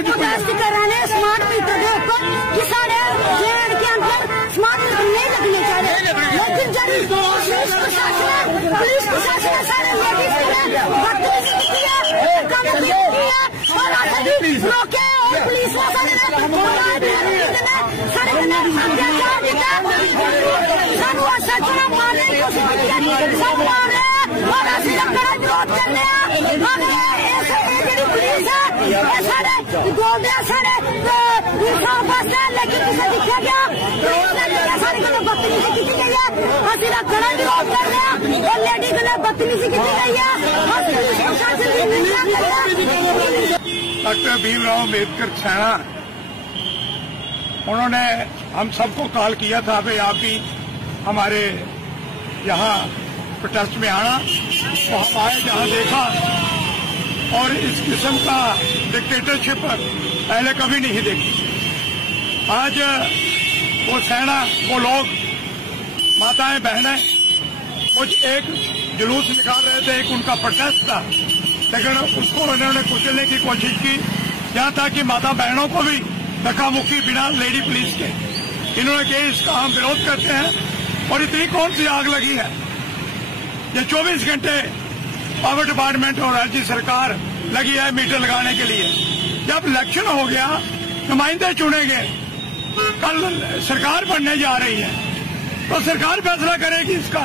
Protest कराने smart meter के ऊपर कि सारे शहर के अंदर स्मार्ट मीटर नहीं लगने चाहिए, लेकिन जब पुलिस प्रशासन सारे बदतमीजी की है, कम की है और रोके और पुलिस प्रशासन अत्याचार किया, सानू सचना मारने की कोशिश की सब मारे और असली कड़ा विरोध करने गोल्डे सारे लेकिन किसे दिखा गया सारी गल बदतमीजी की गई है, असि कड़ा विरोध कर रहे हैं और लेडी गल बदतमीजी की गई है। डॉक्टर भीमराव अम्बेडकर छैणा उन्होंने हम सबको कॉल किया था भाई आप भी हमारे यहाँ प्रोटेस्ट में आना, तो हम आए जहाँ देखा और इस किस्म का डिक्टेटरशिप पहले कभी नहीं देखी। आज वो सेना, वो लोग, माताएं बहनें कुछ एक जुलूस निकाल रहे थे, एक उनका प्रोटेस्ट था, लेकिन उसको उन्होंने कुचलने की कोशिश की, यहाँ तक कि माता बहनों को भी धक्का मुक्की बिना लेडी पुलिस के इन्होंने कहा इसका हम विरोध करते हैं। और इतनी कौन सी आग लगी है, ये 24 घंटे पावर डिपार्टमेंट और राज्य सरकार लगी है मीटर लगाने के लिए। जब इलेक्शन हो गया, नुमाइंदे चुने गए, कल सरकार बनने जा रही है, तो सरकार फैसला करेगी इसका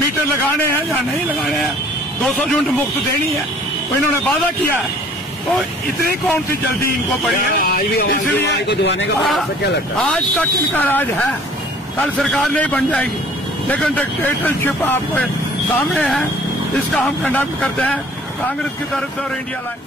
मीटर लगाने हैं या नहीं लगाने हैं, 200 यूनिट मुफ्त देनी है, तो इन्होंने वादा किया है। तो इतनी कौन सी जल्दी इनको पड़ी है, इसलिए आज तक इनका राज है, कल सरकार नहीं बन जाएगी, लेकिन डिक्टेटरशिप आपके सामने है, इसका हम कंडक्ट करते हैं कांग्रेस की तरफ से और इंडिया लाइन।